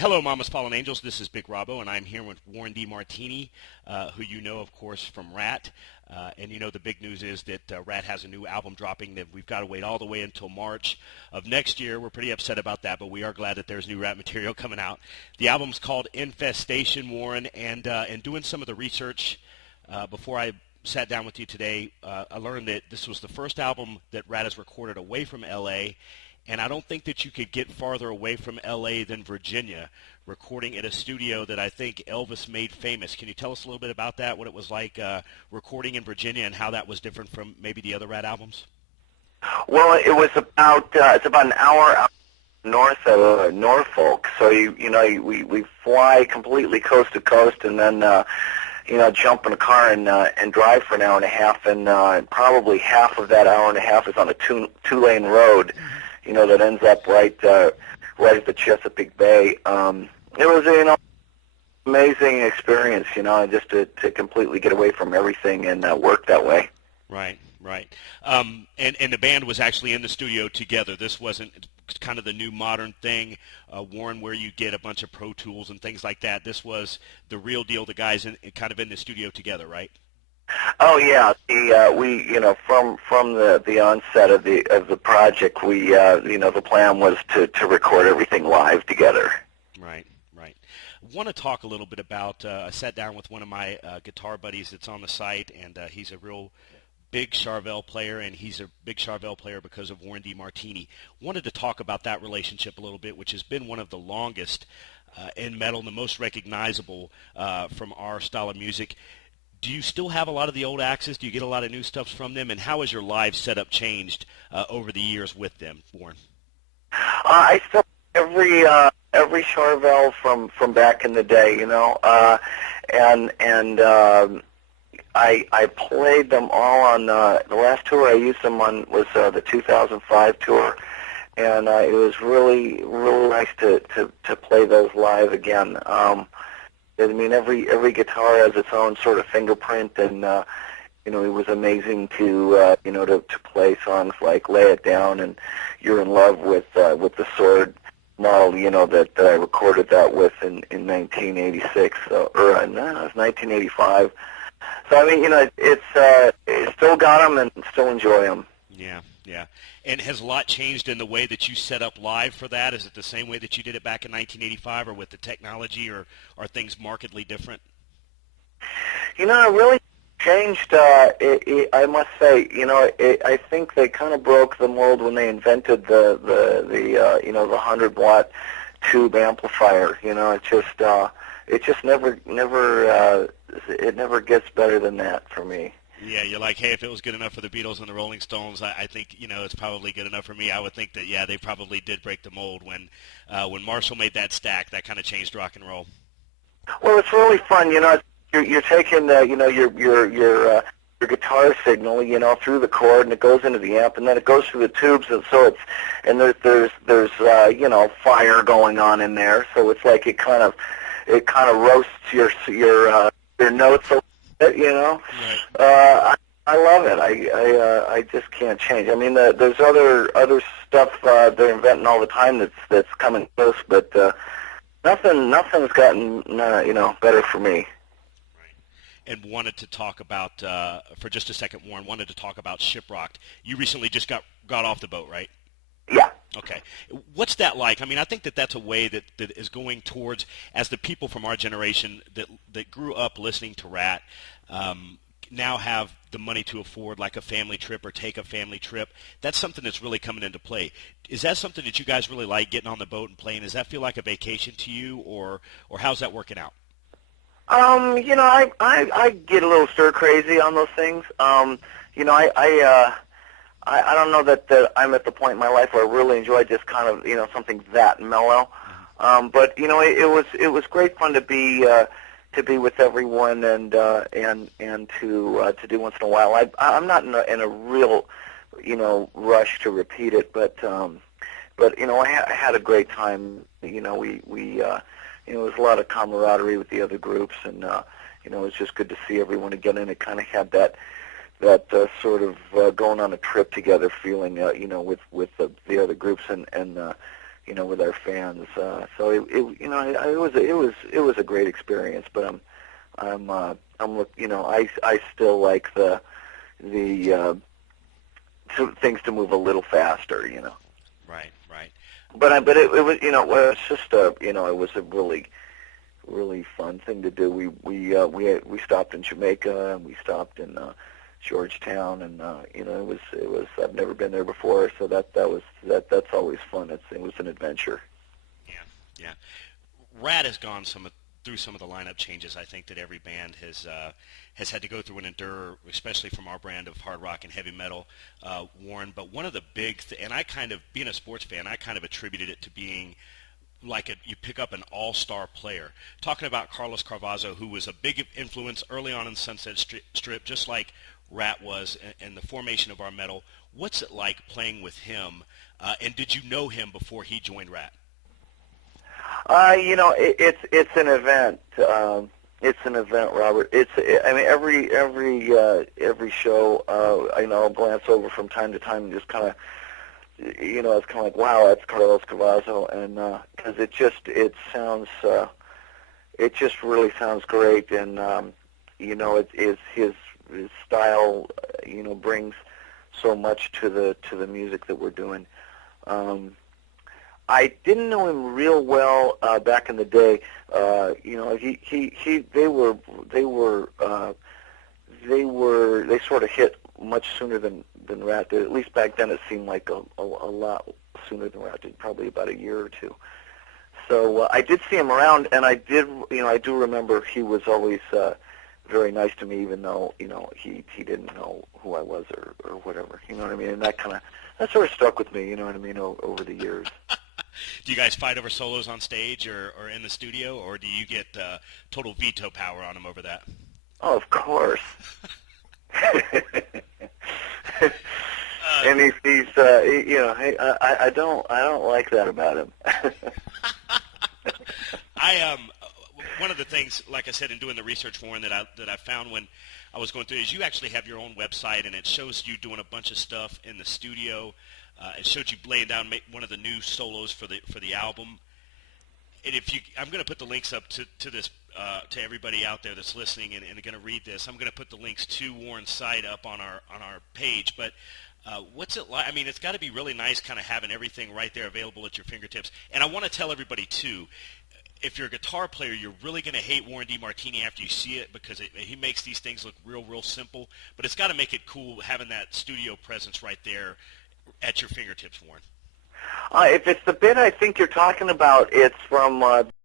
Hello, Mama's Fallen Angels. This is Big Robbo, and I'm here with Warren D. Martini, who you know, of course, from RATT. And you know the big news is that RATT has a new album dropping that we've got to wait all the way until March of next year. We're pretty upset about that, but we are glad that there's new RATT material coming out. The album's called Infestation, Warren, and doing some of the research before I sat down with you today, I learned that this was the first album that RATT has recorded away from L.A., and I don't think that you could get farther away from L.A. than Virginia, recording at a studio that I think Elvis made famous. Can you tell us a little bit about that, what it was like recording in Virginia and how that was different from maybe the other RATT albums? Well, it was it's about an hour out north of Norfolk, so we fly completely coast to coast, and then jump in a car and drive for an hour and a half, and probably half of that hour and a half is on a two-lane road, that ends up right at the Chesapeake Bay. It was amazing experience, just to completely get away from everything and work that way. Right. And the band was actually in the studio together. This wasn't kind of the new modern thing, Warren, where you get a bunch of Pro Tools and things like that. This was the real deal. The guys kind of in the studio together, right? Oh yeah, from the onset of the project, the plan was to record everything live together. Right. I want to talk a little bit about. I sat down with one of my guitar buddies that's on the site, and he's a real big Charvel player, and he's a big Charvel player because of Warren D. Martini. Wanted to talk about that relationship a little bit, which has been one of the longest in metal and the most recognizable from our style of music. Do you still have a lot of the old axes? Do you get a lot of new stuff from them? And how has your live setup changed over the years with them, Warren? I still every Charvel from back in the day, I played them all on the last tour I used them on was the 2005 tour, and it was really nice to play those live again. I mean, every guitar has its own sort of fingerprint, and it was amazing to play songs like "Lay It Down" and "You're in Love with the Sword" model, that I recorded that with in 1986, no, it was 1985. So I mean, it's still got them and still enjoy them. Yeah. And has a lot changed in the way that you set up live for that? Is it the same way that you did it back in 1985, or with the technology, or are things markedly different? It really changed. I must say, I think they kind of broke the mold when they invented the 100-watt tube amplifier. It just never gets better than that for me. Yeah, you're like, hey, if it was good enough for the Beatles and the Rolling Stones, I think, it's probably good enough for me. I would think that, yeah, they probably did break the mold when Marshall made that stack. That kind of changed rock and roll. Well, it's really fun. You're taking your guitar signal, through the cord, and it goes into the amp, and then it goes through the tubes, and so there's fire going on in there. So it's like it kind of roasts your notes a little bit, Right. I love it. I just can't change. I mean, there's other stuff they're inventing all the time that's coming close, but nothing's gotten better for me. And wanted to talk about for just a second, Warren. Wanted to talk about Shiprocked. You recently just got off the boat, right? Yeah. Okay. What's that like? I mean, I think that's a way that is going towards, as the people from our generation that grew up listening to RATT now have the money to afford like a family trip or take a family trip. That's something that's really coming into play. Is that something that you guys really like, getting on the boat and playing? Does that feel like a vacation to you, or how's that working out? I get a little stir crazy on those things. I don't know that I'm at the point in my life where I really enjoy just kind of something that mellow. But it was great fun to be with everyone and to do once in a while. I'm not in a real rush to repeat it, but I had a great time. It was a lot of camaraderie with the other groups, and it was just good to see everyone again, and it kind of had that sort of going on a trip together feeling, with the other groups, and with our fans. So it was a great experience. But I still like the things to move a little faster. Right, right. But it was it was just it was a really fun thing to do. We stopped in Jamaica, and we stopped in Georgetown, and it was I've never been there before, so that's always fun. It was an adventure. Yeah, yeah. RATT has gone through some of the lineup changes I think that every band has had to go through and endure, especially from our brand of hard rock and heavy metal, Warren. But one of the and I kind of, being a sports fan, I kind of attributed it to being like you pick up an all-star player. Talking about Carlos Carvazo, who was a big influence early on in Sunset Strip, just like RATT was in the formation of our metal. What's it like playing with him? And did you know him before he joined RATT? It's an event. It's an event, Robert. I mean, every show, I'll glance over from time to time and just kind of, it's kind of like, wow, that's Carlos Cavazo, and because it just really sounds great, and his style, brings so much to the music that we're doing. I didn't know him real well back in the day. They sort of hit much sooner than RATT did. At least back then, it seemed like a lot sooner than RATT did, probably about a year or two. So I did see him around, and I do remember he was always very nice to me, even though he didn't know who I was or whatever. You know what I mean? And that sort of stuck with me. You know what I mean? Over the years. Do you guys fight over solos on stage or in the studio, or do you get total veto power on him over that? Oh, of course. And he's I don't like that about him. One of the things, like I said, in doing the research for him that I found when I was going through is you actually have your own website, and it shows you doing a bunch of stuff in the studio. It showed you laying down one of the new solos for the album. And I'm going to put the links up to this to everybody out there that's listening and going to read this. I'm going to put the links to Warren's site up on our page. But what's it like? I mean, it's got to be really nice, kind of having everything right there available at your fingertips. And I want to tell everybody too, if you're a guitar player, you're really going to hate Warren DeMartini after you see it, because he makes these things look real simple. But it's got to make it cool having that studio presence right there at your fingertips, Warren. If it's the bit I think you're talking about, it's from